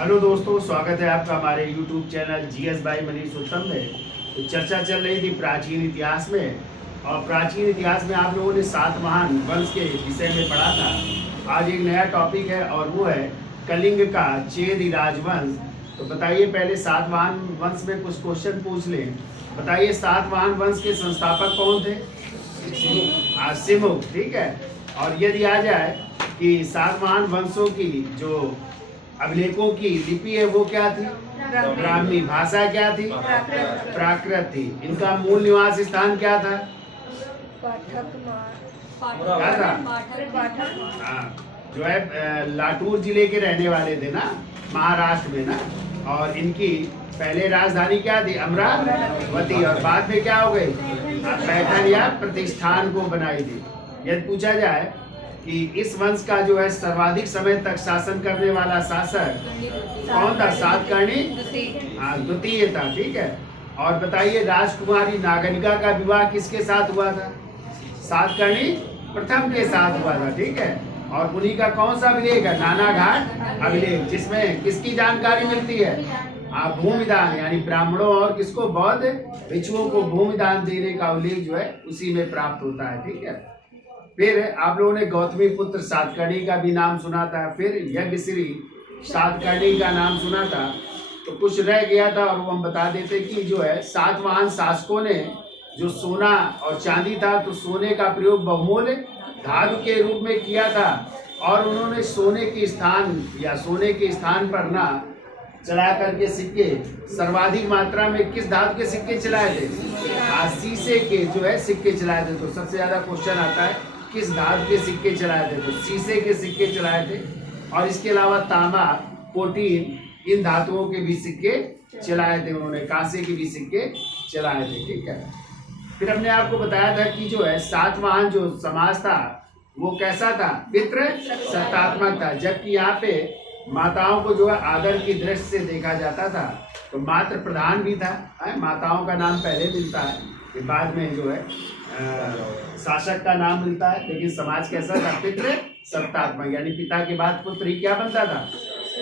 Hello दोस्तों, स्वागत है आपका हमारे YouTube channel GS by Manish उत्तम में। तो चर्चा चल रही थी प्राचीन इतिहास में, और प्राचीन इतिहास में आप लोगों ने सातवाहन वंश के विषय में पढ़ा था। आज एक नया टॉपिक है और वो है कलिंग का चेद राजवंश। तो बताइए, पहले सातवाहन वंश में कुछ क्वेश्चन पूछ लें। बताइए, सातवाहन वंश के संस्थापक कौन थे? सिमुक, ठीक है। और यदि आ जाए कि सातवाहन वंशों की जो अभिलेखों की लिपि है वो क्या थी? ब्राह्मी। भाषा क्या थी? प्राकृत थी। इनका मूल निवास स्थान क्या था? क्या था? हाँ, जो है लातूर जिले के रहने वाले थे ना, महाराष्ट्र में ना। और इनकी पहले राजधानी क्या थी? अमरावती। और बाद में क्या हो गई? पैठण या प्रतिष्ठान को बनाई थी। यदि पूछा जाए कि इस वंश का जो है सर्वाधिक समय तक शासन करने वाला शासक कौन था? सातकर्णी द्वितीय था, ठीक है। और बताइए, राजकुमारी नागनिका का विवाह किसके साथ हुआ था? सातकर्णी प्रथम के साथ हुआ था, ठीक है। और उन्हीं का कौन सा अभिलेख है? नानाघाट अभिलेख, जिसमें किसकी जानकारी मिलती है? भूमिदान, यानी ब्राह्मणों और किसको? बौद्ध भिक्षुओं को भूमिदान देने का उल्लेख जो है उसी में प्राप्त होता है, ठीक है। फिर आप लोगों ने गौतमी पुत्र सातकर्णी का भी नाम सुना था। फिर यज्ञश्री सातकर्णी का नाम सुना था। तो कुछ रह गया था और वो हम बता देते कि जो है सातवाहन शासकों ने जो सोना और चांदी था, तो सोने का प्रयोग बहुमूल्य धातु के रूप में किया था। और उन्होंने सोने के स्थान या सोने के स्थान पर ना चला करके सिक्के सर्वाधिक मात्रा में किस धातु के सिक्के चलाए थे? शीशे के जो है सिक्के चलाए थे। तो सबसे ज्यादा क्वेश्चन आता है किस धातु के सिक्के चलाए थे? तो शीशे के सिक्के चलाए थे। और इसके अलावा तांबा, प्रोटीन, इन धातुओं के भी सिक्के चलाए थे उन्होंने। कांसे के भी सिक्के चलाए थे, ठीक है। फिर हमने आपको बताया था कि जो है सातवाहन जो समाज था वो कैसा था? पितृ सत्तात्मक था। जबकि यहाँ पे माताओं को जो है आदर की दृष्टि से देखा जाता था। तो मातृ प्रधान भी था, माताओं का नाम पहले मिलता है, फिर बाद में जो है शासक का नाम मिलता है। लेकिन समाज कैसा था? पितृ सत्तात्मक, यानी पिता के बाद पुत्र ही क्या बनता था?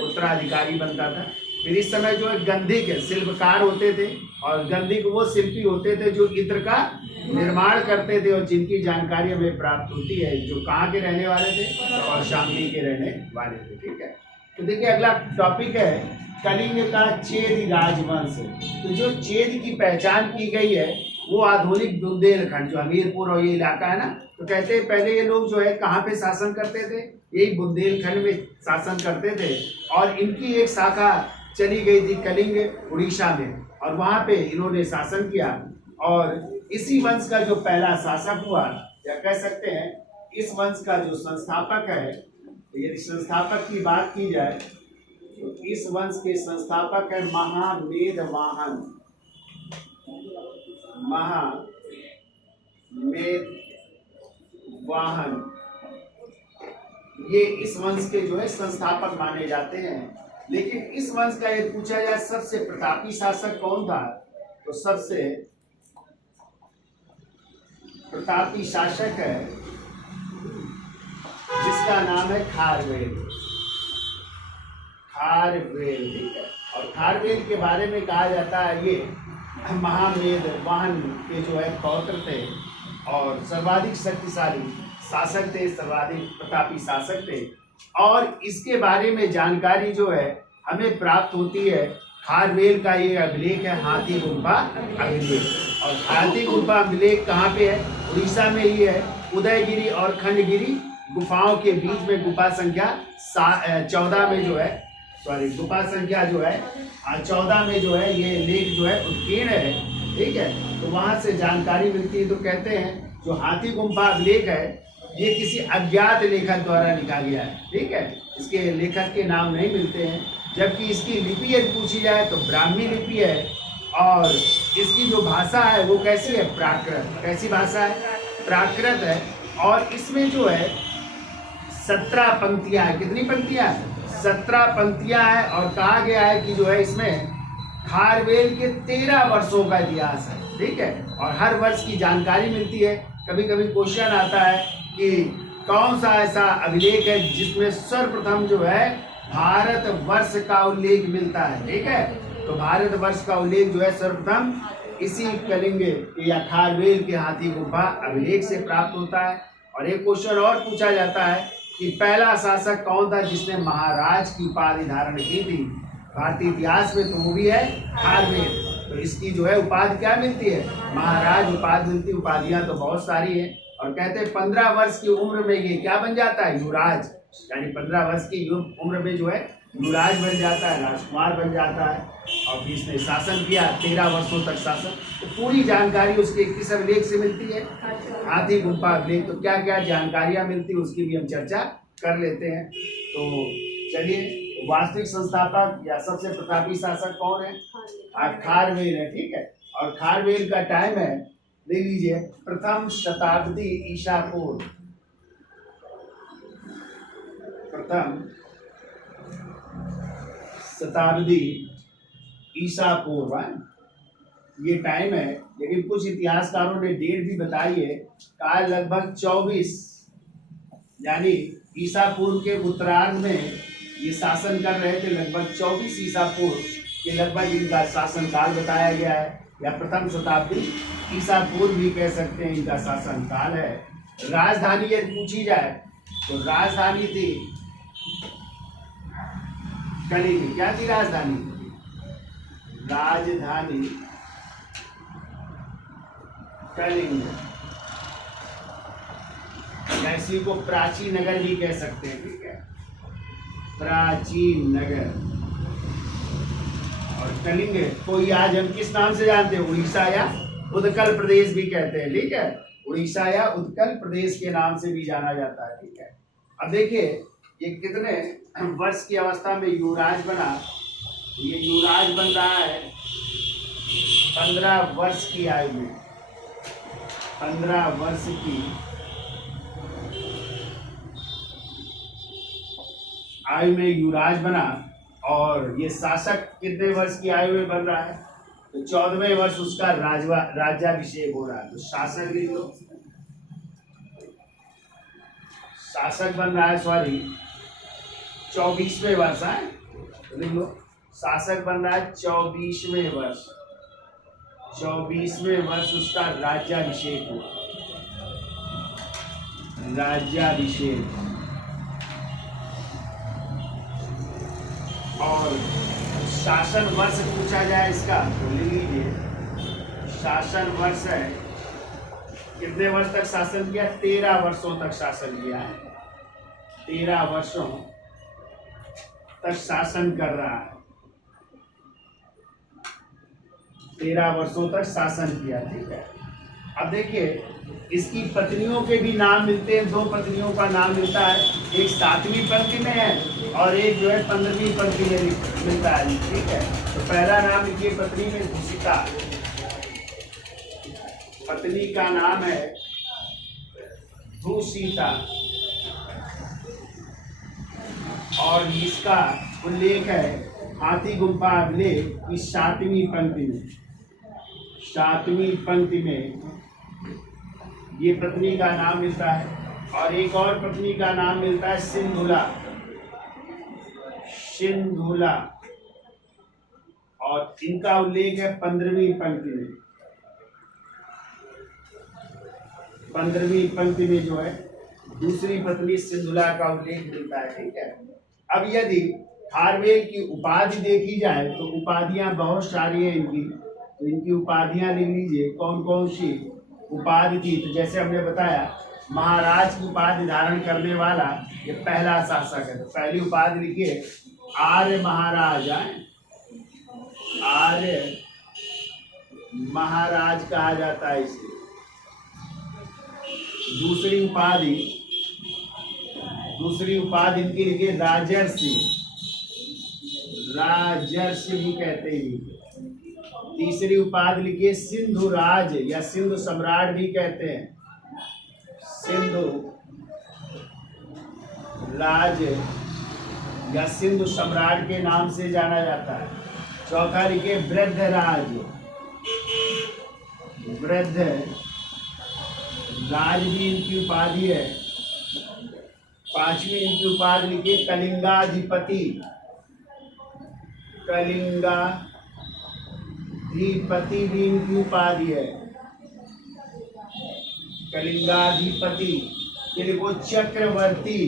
उत्तराधिकारी बनता था। फिर इस समय जो है गंधिक शिल्पकार होते थे, और गंधिक वो शिल्पी होते थे जो इत्र का निर्माण करते थे, और जिनकी जानकारी हमें प्राप्त होती है जो कहाँ के रहने वाले थे? और शामली के रहने वाले थे, ठीक है। तो देखिए, अगला टॉपिक है कलिंग का चेद राजवंश। तो जो चेद की पहचान की गई है वो आधुनिक बुंदेलखंड, जो हमीरपुर और ये इलाका है ना, तो कहते हैं पहले ये लोग जो है कहाँ पे शासन करते थे? यही बुंदेलखंड में शासन करते थे। और इनकी एक शाखा चली गई थी कलिंग, उड़ीसा में, और वहां पे इन्होंने शासन किया। और इसी वंश का जो पहला शासक हुआ, या कह सकते हैं इस वंश का जो संस्थापक है, यदि संस्थापक की बात की जाए तो इस वंश के संस्थापक है महामेधवाहन। ये इस वंश के जो है संस्थापक माने जाते हैं। लेकिन इस वंश का यदि पूछा जाए सबसे प्रतापी शासक कौन था, तो सबसे प्रतापी शासक है जिसका नाम है खारवेल, ठीक है। और खारवेल के बारे में कहा जाता है ये महामेधवाहन के जो है पौत्र थे, और सर्वाधिक शक्तिशाली शासक थे, सर्वाधिक प्रतापी शासक थे। और इसके बारे में जानकारी जो है हमें प्राप्त होती है खारवेल का ये अभिलेख है हाथी गुम्फा अभिलेख। और हाथी गुम्फा अभिलेख कहाँ पे है? उड़ीसा में ही है। उदयगिरी और खंडगिरी गुफाओं के बीच में गुफा संख्या 14 में जो है, गुफा संख्या जो है 14 में जो है ये लेख जो है उत्कीर्ण है, ठीक है। तो वहां से जानकारी मिलती है। तो कहते हैं जो हाथी गुम्फा अभिलेख है ये किसी अज्ञात लेखक द्वारा लिखा गया है, ठीक है। इसके लेखक के नाम नहीं मिलते हैं। जबकि इसकी लिपि यदि पूछी जाए तो ब्राह्मी लिपि है, और इसकी जो भाषा है वो कैसी है? प्राकृत। कैसी भाषा है? प्राकृत है। और इसमें जो है 17 पंक्तियां है। कितनी पंक्तियां? 17 पंक्तियां है। और कहा गया है कि जो है इसमें खारवेल के 13 वर्षों का इतिहास है, ठीक है। और हर वर्ष की जानकारी मिलती है। कभी कभी क्वेश्चन आता है कि कौन सा ऐसा अभिलेख है जिसमें सर्वप्रथम जो है भारत वर्ष का उल्लेख मिलता है। ठीक है, तो भारत वर्ष का उल्लेख जो है सर्वप्रथम इसी कलिंग या खारवेल के हाथी गुफा अभिलेख से प्राप्त होता है। और एक क्वेश्चन और पूछा जाता है कि पहला शासक कौन था जिसने महाराज की उपाधि धारण की थी भारतीय इतिहास में, तो वो भी है खारवेल। तो इसकी जो है उपाधि क्या मिलती है, महाराज उपाधि मिलती है। उपाधियां तो बहुत सारी हैं। और कहते हैं 15 वर्ष की उम्र में ये क्या बन जाता है, युवराज, यानी 15 वर्ष की उम्र में जो है युवराज बन जाता है, राजकुमार बन जाता है। और फिर इसने शासन किया 13 वर्षों तक शासन। तो पूरी जानकारी उसके किस अभिलेख से मिलती है, हाथी गुफा अभिलेख। तो क्या क्या जानकारियां मिलती है उसकी भी हम चर्चा कर लेते हैं। तो चलिए, वास्तविक संस्थापक या सबसे प्रतापी शासक कौन है, खारवेल है। ठीक है, और खारवेल का टाइम है, देख लीजिए, प्रथम शताब्दी ईसा पूर्व, प्रथम शताब्दी ईसा पूर्व ये टाइम है। लेकिन कुछ इतिहासकारों ने डेट भी बताई है, कहा लगभग 24 यानी ईसा पूर्व के उत्तरार्ध में ये शासन कर रहे थे। लगभग 24 ईसा पूर्व के लगभग इनका शासन काल बताया गया है, या प्रथम शताब्दी ईसा पूर्व भी कह सकते हैं इनका शासन काल है। राजधानी यदि पूछी जाए तो राजधानी थी कलिंग। क्या थी राजधानी, राजधानी कलिंग, या इसी को प्राचीन नगर भी कह सकते हैं। ठीक है, प्राचीन नगर। और कलिंग को ही आज हम किस नाम से जानते हैं, उड़ीसा या उत्कल प्रदेश भी कहते हैं। ठीक है, उड़ीसा या उत्कल प्रदेश के नाम से भी जाना जाता है। ठीक है, अब देखिए ये कितने वर्ष की अवस्था में युवराज बना। ये युवराज बन रहा है 15 वर्ष की आयु में, 15 वर्ष की आयु में युवराज बना। और ये शासक कितने वर्ष की आयु में बन रहा है, तो 14वें वर्ष उसका राज्याभिषेक हो रहा है। तो शासक लिख लो, शासक बन रहा है, सॉरी 24वें वर्ष है, लिख लो, शासक बन रहा है 24वें वर्ष, 24वें वर्ष उसका राज्याभिषेक हुआ, राज्याभिषेक। और शासन वर्ष पूछा जाए इसका तो लिख लीजिए, शासन वर्ष है कितने वर्ष तक शासन किया, 13 वर्षों तक शासन किया है, 13 वर्षों तक शासन कर रहा है, 13 वर्षों तक शासन किया। ठीक है, अब देखिए इसकी पत्नियों के भी नाम मिलते हैं, 2 पत्नियों का नाम मिलता है, एक 7वीं पंक्ति में है और एक जो है 15वीं पंक्ति में मिलता है। ठीक है, तो पहला नाम लिखिए पत्नी में धुषिता, पत्नी का नाम है धुषिता। और इसका उल्लेख है हाथी गुफा अभिलेख की 7वीं पंक्ति में, 7वीं पंक्ति में ये पत्नी का नाम मिलता है। और एक और पत्नी का नाम मिलता है सिंधुला, सिंधुला, और इनका उल्लेख है 15वीं पंक्ति में, 15वीं पंक्ति में जो है दूसरी पत्नी सिंधुला का उल्लेख मिलता है। ठीक है, अब यदि खारवेल की उपाधि देखी जाए तो उपाधियां बहुत सारी हैं इनकी, तो इनकी उपाधियां लिख लीजिए कौन कौन सी उपाधि थी। तो जैसे हमने बताया महाराज की उपाधि धारण करने वाला ये पहला शासक है, तो पहली उपाधि लिखिए आर्य महाराज, आर्य महाराज कहा जाता है इसे। दूसरी उपाधि इनकी लिखिए राजर्षि, राजर्षि भी कहते हैं। तीसरी उपाधि लिखिए सिंधु राज या सिंधु सम्राट भी कहते हैं, सिंधु राज या सिंधु सम्राट के नाम से जाना जाता है। चौथा लिखिए वृद्ध राज, वृद्ध राज भी इनकी उपाधि है। पांचवी इनकी उपाधि लिखिए कलिंगाधिपति। कलिंगाधिपति भी इनकी उपाधि है, कलिंगाधिपति। ये लिखो चक्रवर्ती।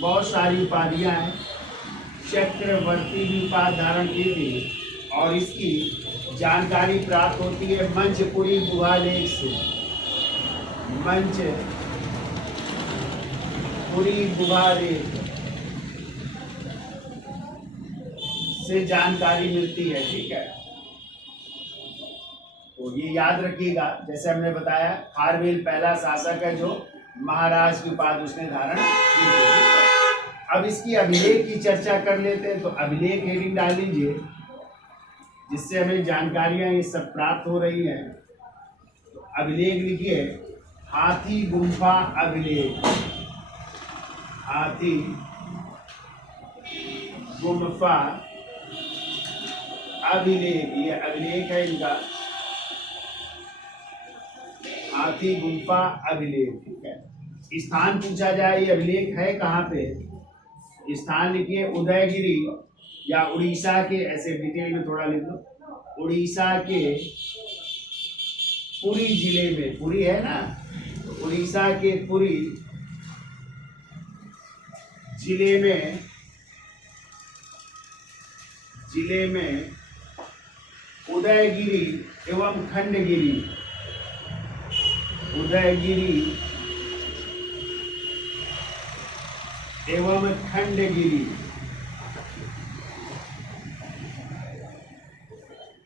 बहुत सारी उपाधियां हैं। चक्रवर्ती भी उपाधि धारण की थी और इसकी जानकारी प्राप्त होती है मंचपुरी गुहालेख से। मंचपुरी गुहालेख से जानकारी मिलती है। ठीक है, तो ये याद रखिएगा। जैसे हमने बताया खारवेल पहला शासक है जो महाराज की उपाधि उसने धारण की थी। अब इसकी अभिलेख की चर्चा कर लेते हैं। तो अभिलेख हेडिंग डाल लीजिए, जिससे हमें जानकारियां ये सब प्राप्त हो रही हैं। तो अभिलेख लिखिए हाथी गुम्फा अभिलेख। हाथी गुम्फा अभिलेख, ये अभिलेख है इनका, हाथी गुम्फा अभिलेख। ठीक है, स्थान पूछा जाए ये अभिलेख है कहाँ पे, स्थान लिखिए उदयगिरी या उड़ीसा के, ऐसे डिटेल में थोड़ा लिख लो, उड़ीसा के पुरी जिले में। पुरी है ना, उड़ीसा के पुरी जिले में उदयगिरी एवं खंडगिरी, उदयगिरी एवं खंडगिरी,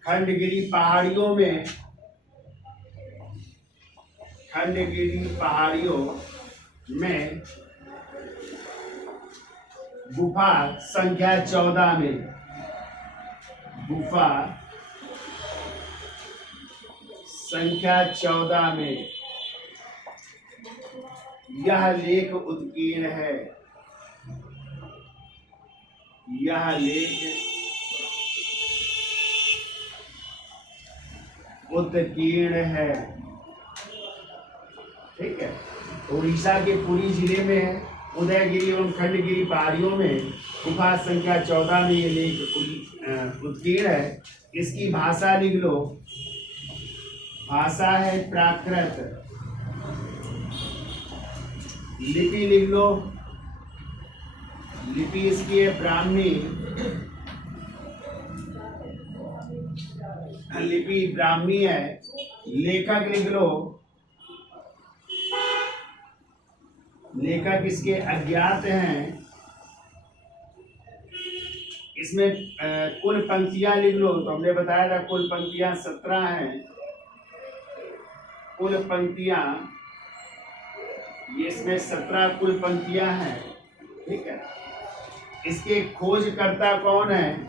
खंडगिरी पहाड़ियों में, खंडगिरी पहाड़ियों में गुफा संख्या 14 में, गुफा संख्या 14 में यह लेख उत्कीर्ण है। यह लेख उत्कीर्ण है। ठीक है, उड़ीसा के पुरी जिले में है, उदयगिरी एवं खंडगिरी पहाड़ियों में गुफा संख्या 14 में ये लेख उत्कीर्ण है। इसकी भाषा लिख लो, भाषा है प्राकृत। लिपि लिख लो, लिपि इसकी है ब्राह्मी। लिपि ब्राह्मी है। लेखक लिख लो, लेखक इसके अज्ञात हैं। इसमें कुल पंक्तियां लिख लो, तो हमने बताया था कुल पंक्तियां 17 हैं। कुल पंक्तियां ये इसमें 17 कुल पंक्तियां हैं। ठीक है, इसके खोजकर्ता कौन है,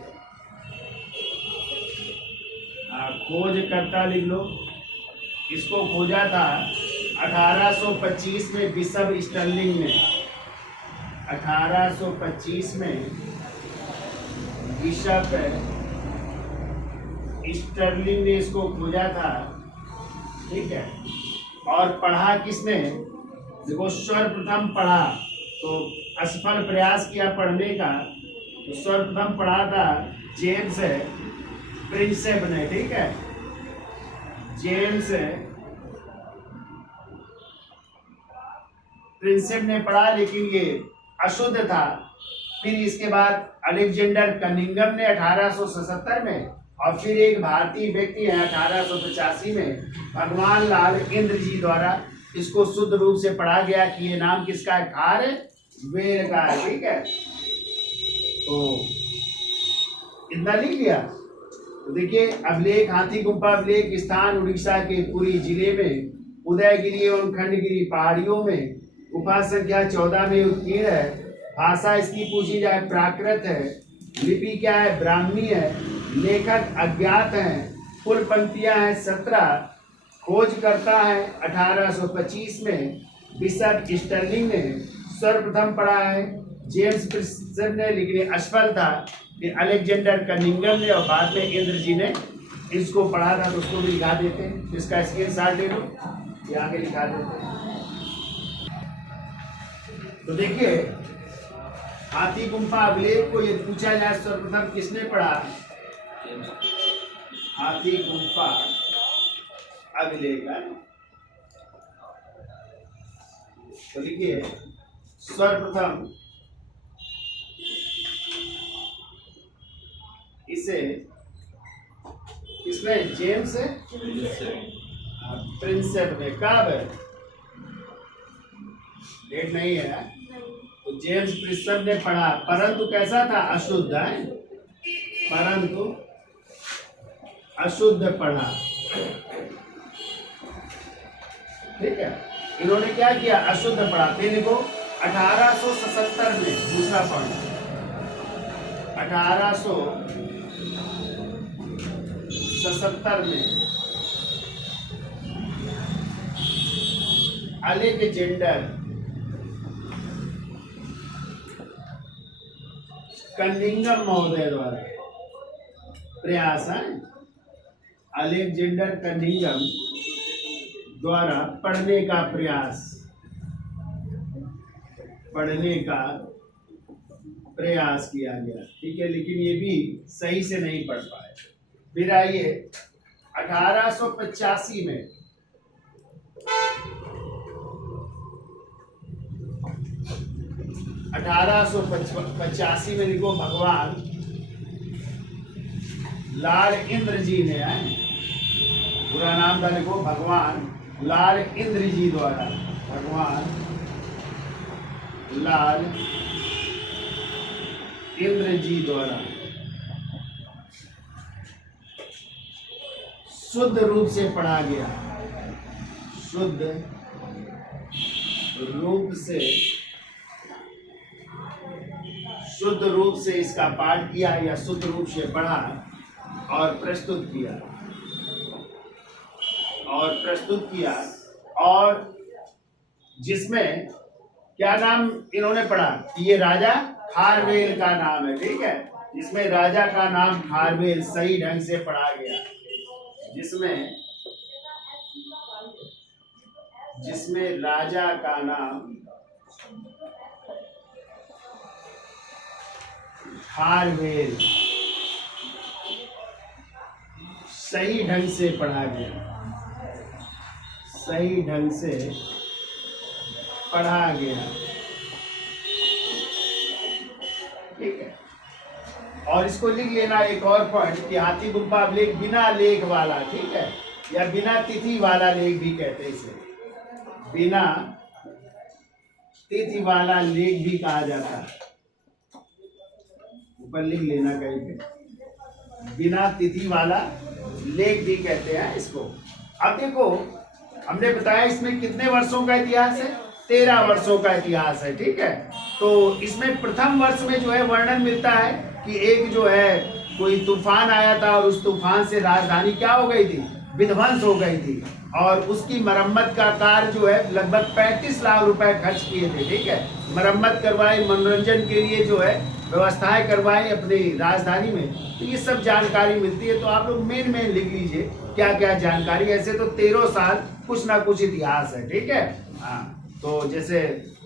खोजकर्ता लिख लो। इसको खोजा था 1825 में बिशप स्टर्लिंग ने। 1825 में बिशप स्टर्लिंग ने इसको खोजा था। ठीक है, और पढ़ा किसने, देखो सर्वप्रथम पढ़ा, तो असफल प्रयास किया पढ़ने का, तो सर्वप्रथम पढ़ा था जेम्स प्रिंसेप ने। ठीक है, जेम्स प्रिंसेप ने पढ़ा, लेकिन ये अशुद्ध था। फिर इसके बाद अलेक्जेंडर कनिंघम ने 1877 में, और फिर एक भारतीय व्यक्ति है 1885 में भगवान लाल इंद्र जी द्वारा इसको शुद्ध रूप से पढ़ा गया कि ये नाम किसका है, खारवेल का है। ठीक है, तो इतना लिख लिया। तो देखिए अभिलेख हाथी गुम्फा अभिलेख, स्थान उड़ीसा के पुरी जिले में उदयगिरी एवं खंडगिरी पहाड़ियों में, गुफा संख्या 14 में उत्कीर्ण है। भाषा इसकी पूछी जाए प्राकृत है। लिपि क्या है, ब्राह्मी है। लेखक अज्ञात हैं। कुल पंक्तियां हैं 17। खोज करता है 1825 में बिशप स्टर्लिंग ने सर्वप्रथम पढ़ा है जेम्स प्रिंसेप ने, लेकिन असफल था। फिर अलेक्जेंडर कनिंघम ने और बाद में इंद्र जी ने इसको पढ़ा था। तो उसको भी लिखा देते हैं, इसका स्क्रीनशॉट ले लो, ये आगे लिखा देते हैं। तो देखिए हाथी गुम्फा अभिलेख को ये पूछा जाए सर्वप्रथम किसने पढ़ा? हाथी गुम्फा अभिलेख है। तो देखिए सर्वप्रथम इसे किसने? जेम्स प्रिंसेप ने। कब? डेट नहीं है। तो जेम्स प्रिंसेप ने पढ़ा, परंतु कैसा था? अशुद्ध है, परंतु अशुद्ध पढ़ा। ठीक है, इन्होंने क्या किया? अशुद्ध पढ़ा। फिर देखो 1877 में दूसरा पॉइंट, 1877 में अलेक्जेंडर कनिंघम महोदय द्वारा प्रयास है। अलेक्जेंडर कनिंघम द्वारा पढ़ने का प्रयास किया गया। ठीक है, लेकिन ये भी सही से नहीं पढ़ पाए। फिर आइए 1885 में 1885 में देखो भगवान लाल इंद्र जी ने, पूरा नाम था देखो, भगवान लाल इंद्र जी द्वारा, भगवान लाल इंद्र जी द्वारा शुद्ध रूप से पढ़ा गया। शुद्ध रूप से इसका पाठ किया या शुद्ध रूप से पढ़ा और प्रस्तुत किया और जिसमें क्या नाम इन्होंने पढ़ा? ये राजा खारवेल का नाम है। ठीक है, जिसमें राजा का नाम खारवेल सही ढंग से पढ़ा गया, जिसमें राजा का नाम खारवेल सही ढंग से पढ़ा गया, ठीक है। और इसको लिख लेना एक और पॉइंट कि हाथी गुम्फा अभिलेख बिना लेख वाला, ठीक है, या बिना तिथि वाला लेख भी कहते हैं इसे, बिना तिथि वाला लेख भी कहा जाता है। ऊपर लिख लेना कहीं पे, बिना तिथि वाला लेख भी कहते हैं इसको। अब देखो हमने बताया इसमें कितने वर्षों का इतिहास है? 13 वर्षों का इतिहास है। ठीक है, तो इसमें प्रथम वर्ष में जो है वर्णन मिलता है कि एक जो है कोई तूफान आया था और उस तूफान से राजधानी क्या हो गई थी? विध्वंस हो गई थी, और उसकी मरम्मत का कार्य जो है लगभग 35 लाख रुपए खर्च किए थे। ठीक है, मरम्मत करवाई, मनोरंजन के लिए जो है व्यवस्थाएं करवाई अपनी राजधानी में। तो ये सब जानकारी मिलती है, तो आप लोग मेन लिख लीजिए क्या क्या जानकारी। ऐसे तो 13 साल कुछ ना कुछ इतिहास है। ठीक है, हाँ, तो जैसे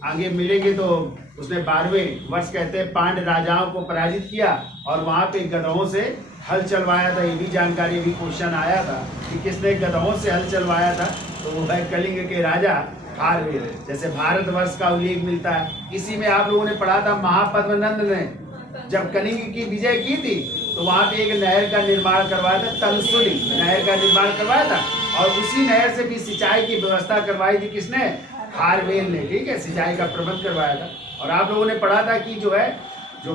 आगे मिलेंगे तो उसने 12वें वर्ष कहते हैं पांड्य राजाओं को पराजित किया और वहां पे गधों से हल चलवाया था। ये भी जानकारी, भी क्वेश्चन आया था कि किसने गधों से हल चलवाया था, तो वो है कलिंग के राजा खारवेल। जैसे भारतवर्ष का उल्लेख मिलता है, इसी में आप लोगों ने पढ़ा था महापद्मनंद ने जब कलिंग की विजय की थी तो वहां पे एक नहर का निर्माण करवाया था, तंसुली नहर का निर्माण करवाया था, और उसी नहर से भी सिंचाई की व्यवस्था करवाई थी। किसने? खारवेल ने। ठीक है, सिंचाई का प्रबंध करवाया था। और आप लोगों ने पढ़ा था कि जो है जो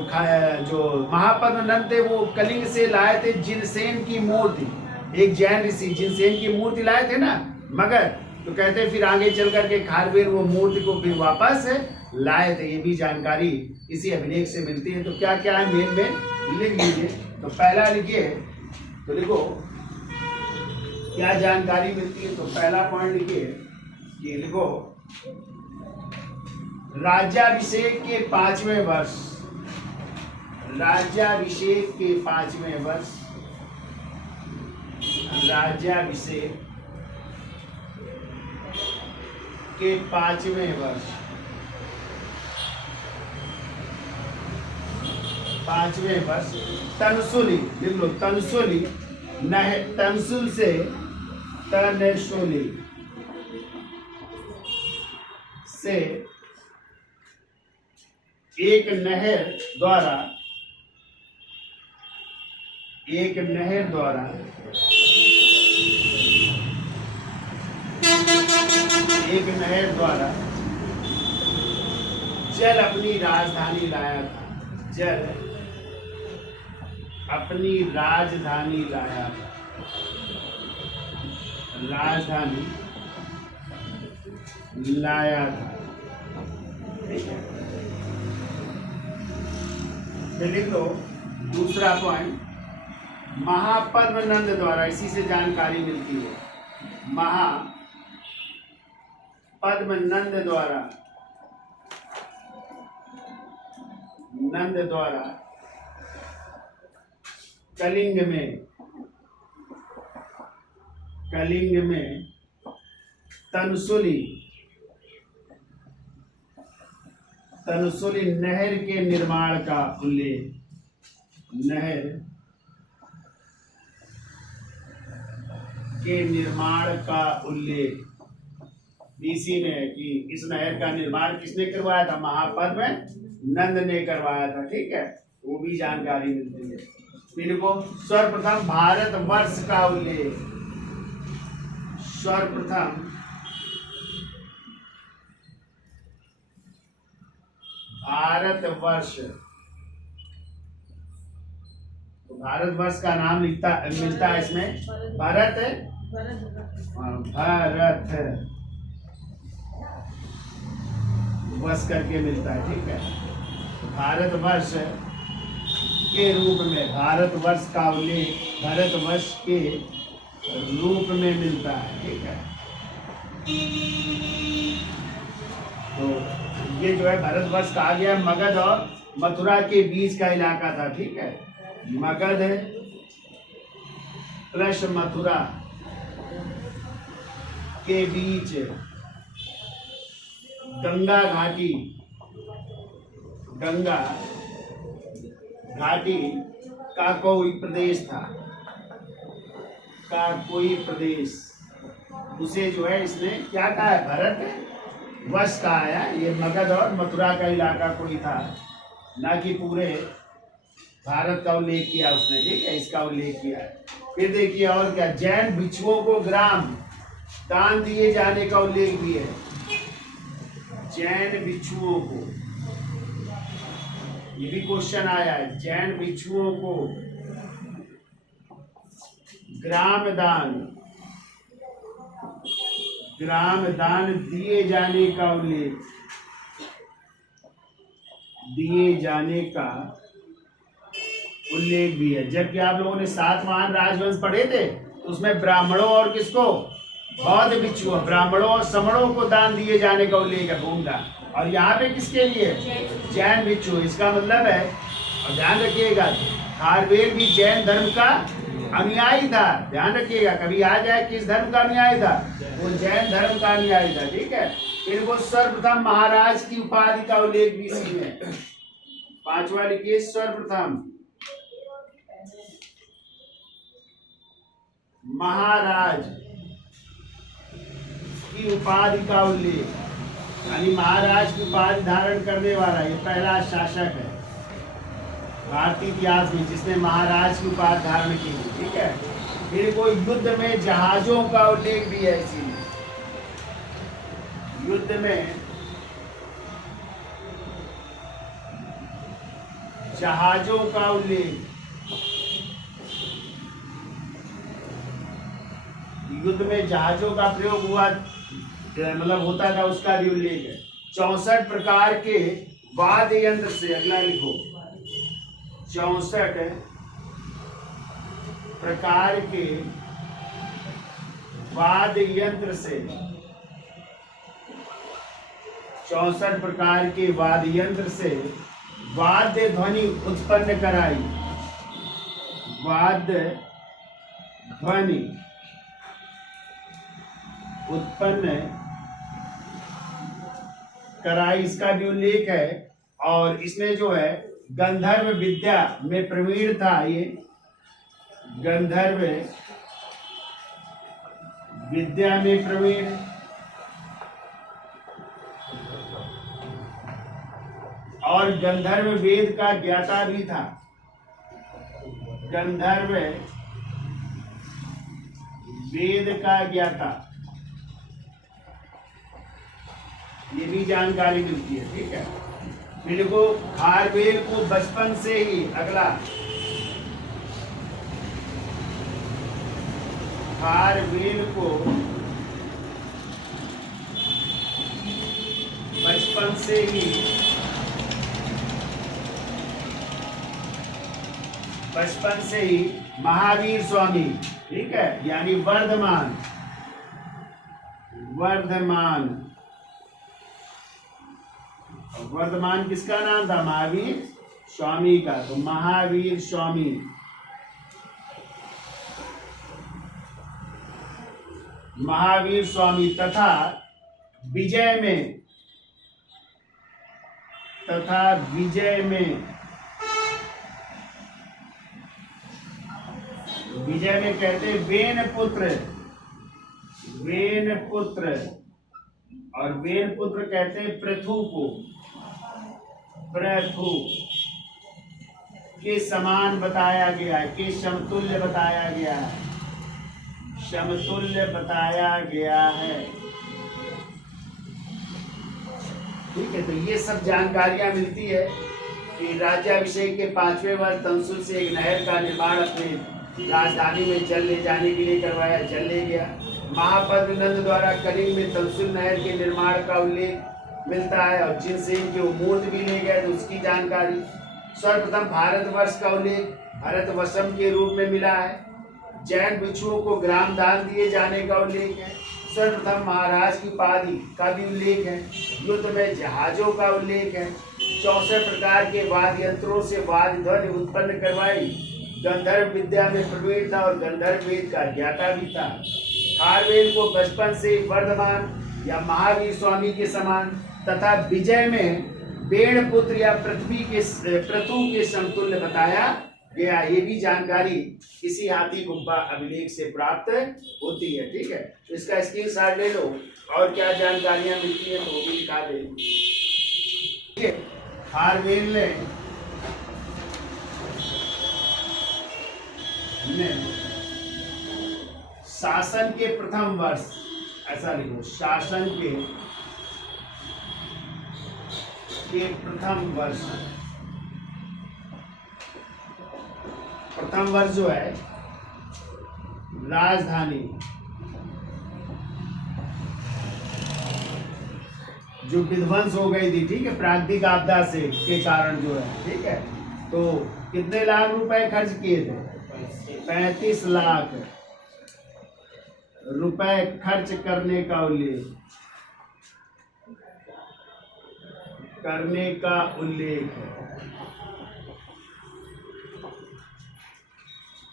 महापद्मनंद थे वो कलिंग से लाए थे जिनसेन की मूर्ति, एक जैन ऋषि जिनसेन की मूर्ति लाए थे ना, मगर तो कहते फिर आगे चल करके खारवेल वो मूर्ति को फिर वापस लाए थे। ये भी जानकारी इसी अभिलेख से मिलती है। तो क्या क्या है मेन में लिख लीजिए। तो पहला लिखिए, तो देखो क्या जानकारी मिलती है। तो पहला पॉइंट लिखिए कि लिखो राज्याभिषेक के 5वें वर्ष, राज्याभिषेक के 5वें वर्ष, राज्याभिषेक के 5वें वर्ष 5वें वर्ष तनसुली, लिख लो तनसुली, तनसुल से तनसुली से एक नहर द्वारा एक नहर द्वारा जल अपनी राजधानी लाया था। जल अपनी राजधानी लाया था। राजधानी लाया था। ठीक है, फिर लिख लो दूसरा पॉइंट, महापद्मनंद द्वारा, इसी से जानकारी मिलती है। महापद्मनंद द्वारा कलिंग में तनसुली नहर के निर्माण का उल्लेख, नहर के निर्माण का उल्लेख बीसी में है कि इस नहर का निर्माण किसने करवाया था? महापद्मनंद ने करवाया था। ठीक है, वो भी जानकारी मिलती है। फिर को सर्वप्रथम भारतवर्ष का उल्लेख, सर्वप्रथम भारतवर्ष, तो भारतवर्ष का नाम मिलता है इसमें भारत वर्ष करके मिलता है। ठीक है, भारतवर्ष के रूप में, भारतवर्ष का उल्लेख भारतवर्ष के रूप में मिलता है। ठीक है, तो ये जो है भारतवर्ष कहा गया मगध और मथुरा के बीच का इलाका था। ठीक है, मगध प्लस मथुरा के बीच गंगा घाटी का कोई प्रदेश था, उसे जो है इसने क्या कहा है? भारत वर्ष कहा है। ये मगध और मथुरा का इलाका कोई था, ना कि पूरे भारत का उल्लेख किया उसने। ठीक है, इसका उल्लेख किया है। फिर देखिए और क्या, जैन भिक्षुओं को ग्राम दान दिए जाने का उल्लेख भी है। जैन भिक्षुओं को, ये भी क्वेश्चन आया है, जैन भिक्षुओं को ग्राम दान दिए जाने का उल्लेख भी है। जबकि आप लोगों ने सातवाहन राजवंश पढ़े थे, तो उसमें ब्राह्मणों और किसको? बौद्ध भिक्षुओं, ब्राह्मणों और समणों को दान दिए जाने का उल्लेख है भूमि। और यहाँ पे किसके लिए? जैन भिक्षु। इसका मतलब है, और ध्यान रखिएगा, खारवेल भी जैन धर्म का अनुयायी था। ध्यान रखिएगा, कभी आ जाए किस धर्म का अनुयायी था? वो जैन धर्म का अनुयायी था। ठीक है, फिर वो सर्वप्रथम महाराज की उपाधि का उल्लेख भी इसी में। 5वां लिखिए, सर्वप्रथम महाराज की उपाधि का उल्लेख, यानी महाराज की उपाधि धारण करने वाला ये पहला शासक है भारतीय इतिहास में जिसने महाराज की उपाधि धारण की। ठीक है, फिर कोई युद्ध में जहाजों का उल्लेख भी है इसी में। युद्ध में जहाजों का उल्लेख, युद्ध में जहाजों का प्रयोग हुआ, मतलब होता था, उसका भी उल्लेख है। 64 प्रकार के वाद्य यंत्र से, अगला लिखो, 64 प्रकार के वाद्य यंत्र से, 64 प्रकार के वाद्य यंत्र से वाद्य ध्वनि उत्पन्न कराई। वाद्य ध्वनि उत्पन्न कराई, इसका भी उल्लेख है। और इसने जो है गंधर्व विद्या में प्रवीण था। ये गंधर्व विद्या में प्रवीण और गंधर्व वेद का ज्ञाता भी था। गंधर्व वेद का ज्ञाता, ये भी जानकारी मिलती है। ठीक है, फिर को खारवेल को बचपन से ही, अगला खारवेल को बचपन से ही महावीर स्वामी, ठीक है, यानी वर्धमान वर्धमान किसका नाम था? महावीर स्वामी का। तो महावीर स्वामी तथा विजय में कहते वेन पुत्र और वेन पुत्र कहते पृथु को, पृथु के समान बताया गया है, के समतुल्य बताया गया है, समतुल्य बताया गया है। ठीक है, तो ये सब जानकारियां मिलती है कि राज्याभिषेक के 5वें वर्ष तंसुल से एक नहर का निर्माण अपने राजधानी में जल ले जाने के लिए करवाया, जल ले गया। महापद्मनंद द्वारा कलिंग में तंसुल नहर के निर्माण का उल्लेख मिलता है और जिनसे इनके मूर्त भी ले गए तो उसकी जानकारी। सर्वप्रथम भारतवर्ष का उल्लेख भरतवशम के रूप में मिला है। जैन भिक्षुओं को ग्राम दान दिए जाने का उल्लेख है। सर्वप्रथम महाराज की पादी का भी उल्लेख है। युद्ध में जहाजों का उल्लेख है। 64 प्रकार के वाद्य यंत्रों से वाद्य ध्वनि उत्पन्न करवाई। गंधर्व विद्या में प्रवीण था और गंधर्व वेद का ज्ञाता भी था। खारवेल को बचपन से वर्धमान या महावीर स्वामी के समान तथा विजय में बेण पुत्र या पृथु के समतुल्य बताया गया। ये भी जानकारी इसी हाथी गुम्फा अभिलेख से प्राप्त होती है। ठीक है, तो इसका स्क्रीनशॉट ले लो और क्या जानकारियां मिलती है तो वो भी दिखा दे। ठीक है, खारवेल ने शासन के प्रथम वर्ष, ऐसा लिखो, शासन के प्रथम वर्ष जो है राजधानी जो विध्वंस हो गई थी, ठीक है, प्राकृतिक आपदा से के कारण जो है, ठीक है, तो कितने लाख रुपए खर्च किए थे? 35 लाख रुपए खर्च करने का उल्लेख है।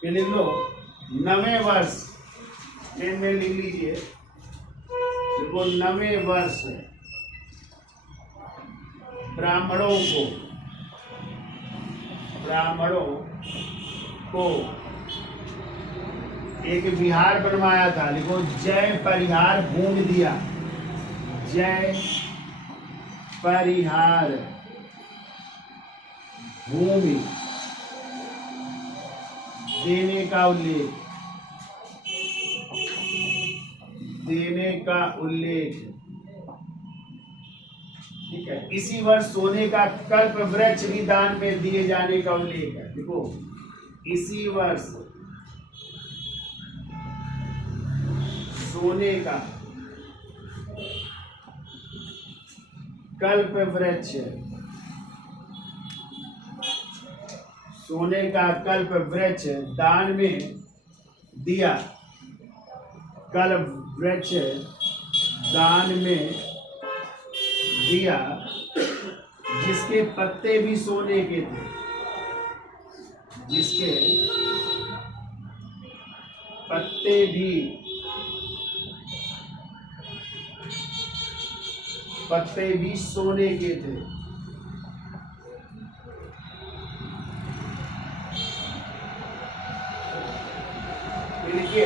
लिख लो 9वें वर्ष, ट्रेन में लिख लीजिए, देखो 9वें वर्ष ब्राह्मणों को एक विहार बनवाया था। लिखो जय परिहार भूमि दिया, जय परिहार भूमि देने का उल्लेख। ठीक है, इसी वर्ष सोने का कल्प वृक्ष भी दान में दिए जाने का उल्लेख है। देखो इसी वर्ष सोने का कल्प वृक्ष, सोने का कल्प वृक्ष दान में दिया। कल्प वृक्ष दान में दिया जिसके पत्ते भी सोने के थे, जिसके पत्ते भी सोने के थे। इनके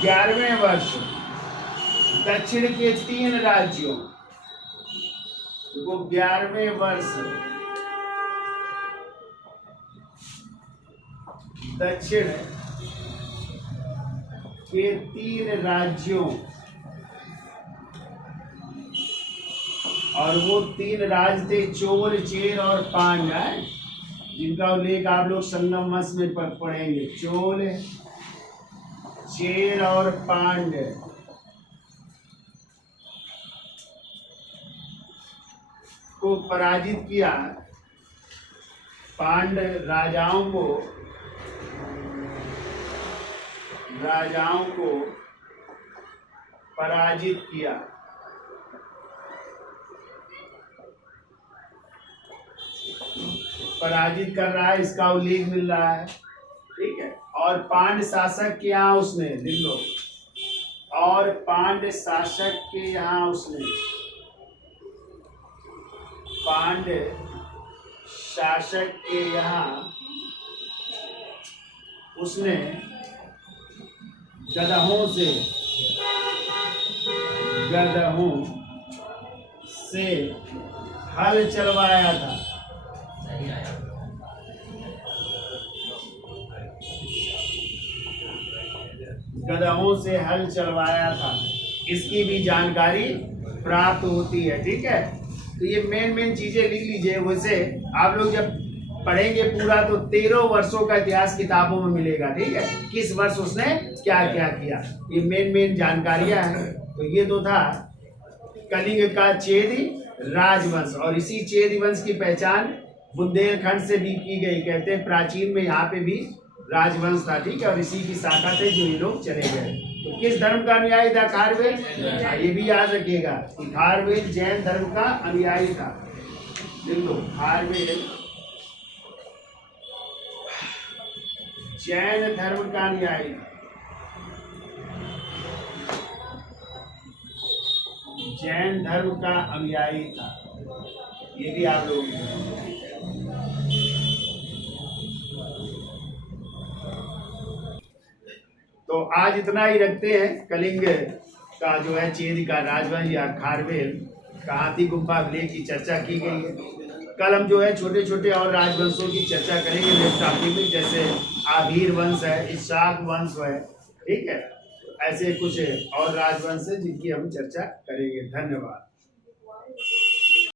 11वें वर्ष दक्षिण के 3 राज्यों को 11वें वर्ष दक्षिण के 3 राज्यों, और वो 3 राज थे चोल, चेर और पांड, जिनका उल्लेख आप लोग संगम वंश में पढ़ेंगे। चोल, चेर और पांड को पराजित किया। पांड राजाओं को पराजित किया। पराजित कर रहा है, इसका उल्लेख मिल रहा है, ठीक है। और पांड शासक के यहाँ उसने, लिख लो, और पांड शासक के यहाँ उसने, पांड शासक के यहाँ उसने गधों से हल चलवाया था। गधों से हल चलवाया था, इसकी भी जानकारी प्राप्त होती है, ठीक है। तो ये मेन चीजें लिख लीजिए। वैसे आप लोग जब पढ़ेंगे पूरा तो 13 वर्षों का इतिहास किताबों में मिलेगा, ठीक है। किस वर्ष उसने क्या क्या किया, ये मेन जानकारियां हैं। तो ये तो था कलिंग का चेदी राजवंश, और इसी चेदी वंश की पहचान बुंदेलखंड से भी की गई। कहते हैं प्राचीन में यहाँ पे भी राजवंश था, ठीक है, और इसी की शाखा से जो ये लोग चले गए। तो किस धर्म का अनुयायी था खारवेल? ये भी याद रखिएगा कि खारवेल जैन धर्म का अनुयायी था। देखो खारवेल जैन धर्म का अनुयायी, जैन धर्म का अनुयायी था, ये भी आप लोग। तो आज इतना ही रखते हैं। कलिंग का जो है चेद का राजवंश या खारवेल का हाथी गुम्फा अभिलेख की चर्चा की गई है। कल हम जो है छोटे छोटे और राजवंशों की चर्चा करेंगे नेक्स्ट टॉपिक में, जैसे आभीर वंश है, इशाक वंश है, ठीक है। ऐसे कुछ और राजवंश है जिनकी हम चर्चा करेंगे। धन्यवाद।